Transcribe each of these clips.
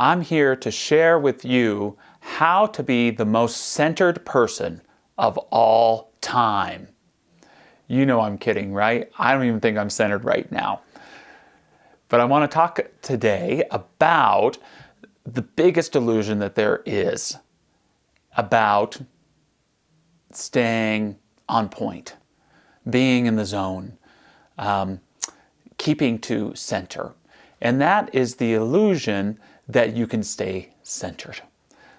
I'm here to share with you how to be the most centered person of all time. You know I'm kidding, right? I don't even think I'm centered right now. But I want to talk today about the biggest illusion that there is about staying on point, being in the zone, keeping to center. And that is the illusion that you can stay centered.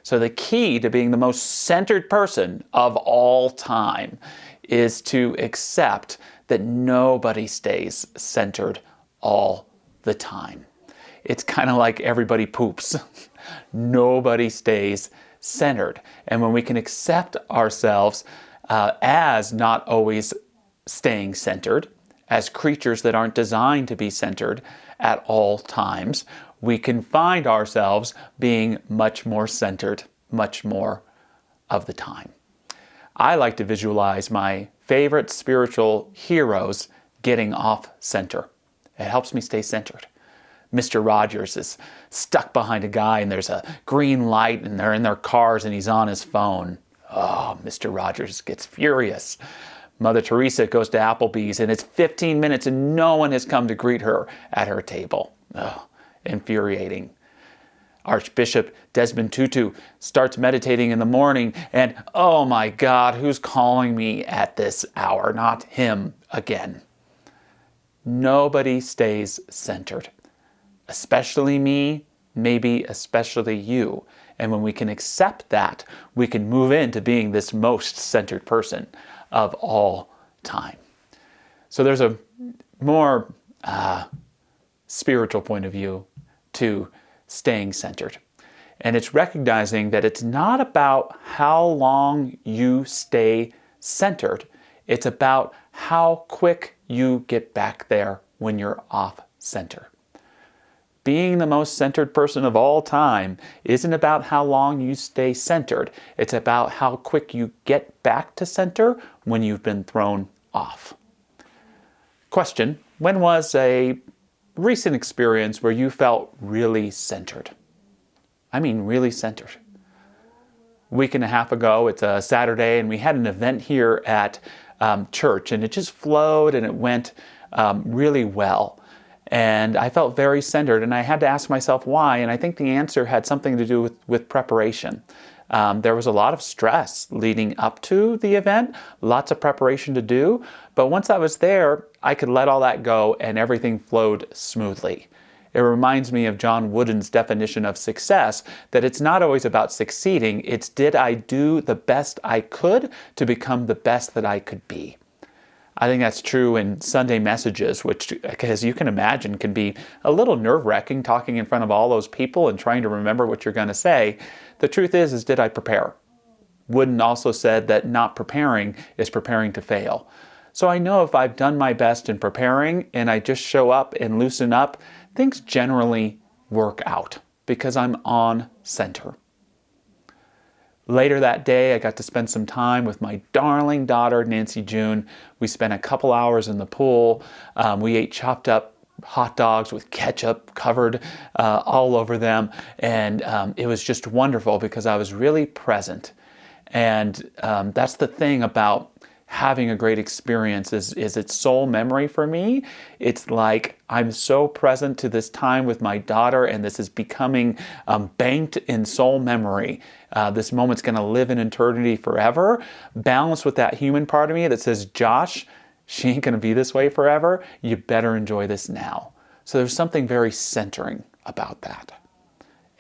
So the key to being the most centered person of all time is to accept that nobody stays centered all the time. It's kind of like everybody poops. Nobody stays centered. And when we can accept ourselves as not always staying centered, as creatures that aren't designed to be centered at all times, we can find ourselves being much more centered, much more of the time. I like to visualize my favorite spiritual heroes getting off center. It helps me stay centered. Mr. Rogers is stuck behind a guy and there's a green light and they're in their cars and he's on his phone. Oh, Mr. Rogers gets furious. Mother Teresa goes to Applebee's and it's 15 minutes and no one has come to greet her at her table. Oh, infuriating. Archbishop Desmond Tutu starts meditating in the morning and, oh my God, who's calling me at this hour? Not him again. Nobody stays centered. Especially me, maybe especially you. And when we can accept that, we can move into being this most centered person of all time. So there's a more spiritual point of view to staying centered. And it's recognizing that it's not about how long you stay centered. It's about how quick you get back there when you're off center. Being the most centered person of all time isn't about how long you stay centered. It's about how quick you get back to center when you've been thrown off. Question: when was a recent experience where you felt really centered? I mean really centered. A week and a half ago, it's a Saturday, and we had an event here at church, and it just flowed and it went really well. And I felt very centered, and I had to ask myself why, and I think the answer had something to do with preparation. There was a lot of stress leading up to the event, lots of preparation to do, but once I was there, I could let all that go and everything flowed smoothly. It reminds me of John Wooden's definition of success, that it's not always about succeeding, it's did I do the best I could to become the best that I could be. I think that's true in Sunday messages, which, as you can imagine, can be a little nerve-wracking talking in front of all those people and trying to remember what you're going to say. The truth is did I prepare? Wooden also said that not preparing is preparing to fail. So I know if I've done my best in preparing and I just show up and loosen up, things generally work out because I'm on center. Later that day, I got to spend some time with my darling daughter, Nancy June. We spent a couple hours in the pool. We ate chopped up hot dogs with ketchup covered all over them. And it was just wonderful because I was really present. And that's the thing about having a great experience is its soul memory for me. It's like I'm so present to this time with my daughter, and this is becoming banked in soul memory. This moment's going to live in eternity forever, balanced with that human part of me that says, Josh, she ain't going to be this way forever. You better enjoy this now. So there's something very centering about that.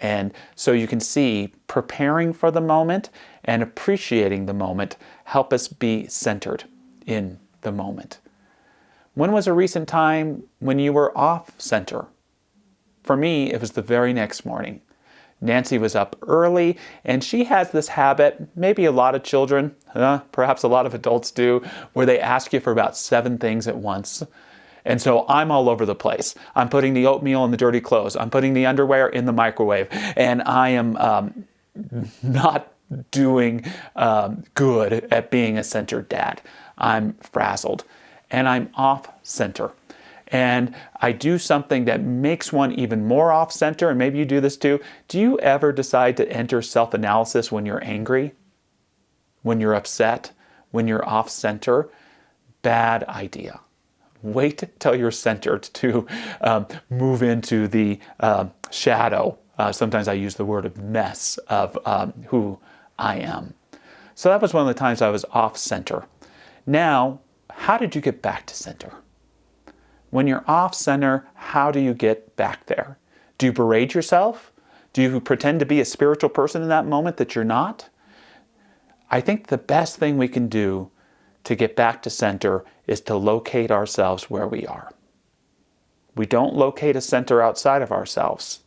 And so you can see preparing for the moment and appreciating the moment help us be centered in the moment. When was a recent time when you were off center? For me, it was the very next morning. Nancy was up early, and she has this habit, maybe a lot of children, perhaps a lot of adults do, where they ask you for about 7 things at once. And so I'm all over the place. I'm putting the oatmeal in the dirty clothes. I'm putting the underwear in the microwave. And I am not doing good at being a centered dad. I'm frazzled. And I'm off center. and I do something that makes one even more off-center, and maybe you do this too. Do you ever decide to enter self-analysis when you're angry? When you're upset? When you're off-center? Bad idea. Wait till you're centered to move into the shadow. Sometimes I use the word of mess of who I am. So that was one of the times I was off-center. Now, how did you get back to center? When you're off-center, how do you get back there? Do you berate yourself? Do you pretend to be a spiritual person in that moment that you're not? I think the best thing we can do to get back to center is to locate ourselves where we are. We don't locate a center outside of ourselves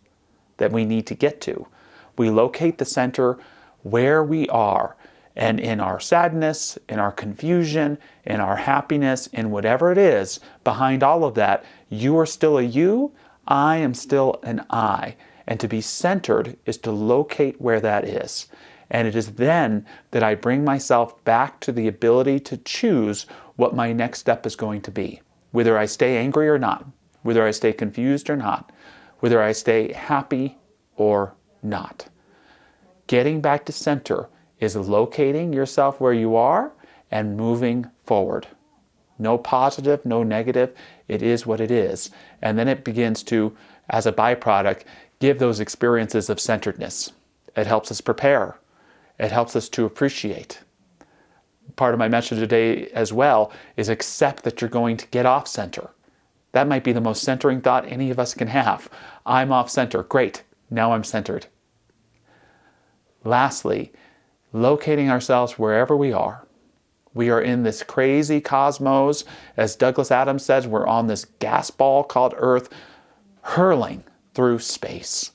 that we need to get to. We locate the center where we are, and in our sadness, in our confusion, in our happiness, in whatever it is, behind all of that, you are still a you, I am still an I. And to be centered is to locate where that is. And it is then that I bring myself back to the ability to choose what my next step is going to be. Whether I stay angry or not, whether I stay confused or not, whether I stay happy or not. Getting back to center is locating yourself where you are and moving forward. No positive, no negative. It is what it is. And then it begins to, as a byproduct, give those experiences of centeredness. It helps us prepare. It helps us to appreciate. Part of my message today as well is accept that you're going to get off center. That might be the most centering thought any of us can have. I'm off center. Great. Now I'm centered. Lastly, locating ourselves wherever we are. We are in this crazy cosmos. As Douglas Adams says, we're on this gas ball called Earth, hurling through space.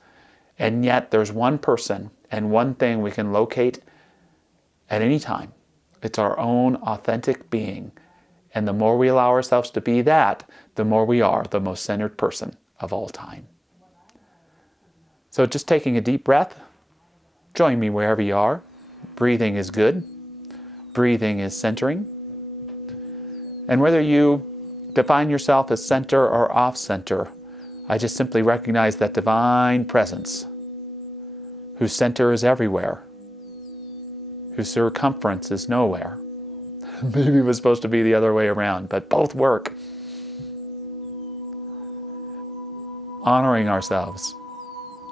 And yet there's one person and one thing we can locate at any time. It's our own authentic being. And the more we allow ourselves to be that, the more we are the most centered person of all time. So just taking a deep breath, join me wherever you are. Breathing is good. Breathing is centering. And whether you define yourself as center or off center, I just simply recognize that divine presence, whose center is everywhere, whose circumference is nowhere. Maybe it was supposed to be the other way around, but both work. Honoring ourselves,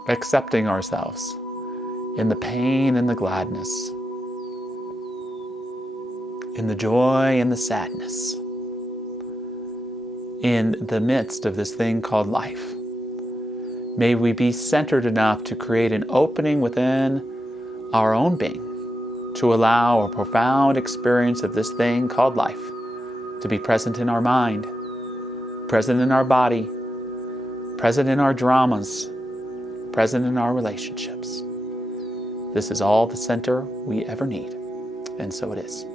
accepting ourselves in the pain and the gladness, in the joy and the sadness, in the midst of this thing called life. May we be centered enough to create an opening within our own being to allow a profound experience of this thing called life to be present in our mind, present in our body, present in our dramas, present in our relationships. This is all the center we ever need, and so it is.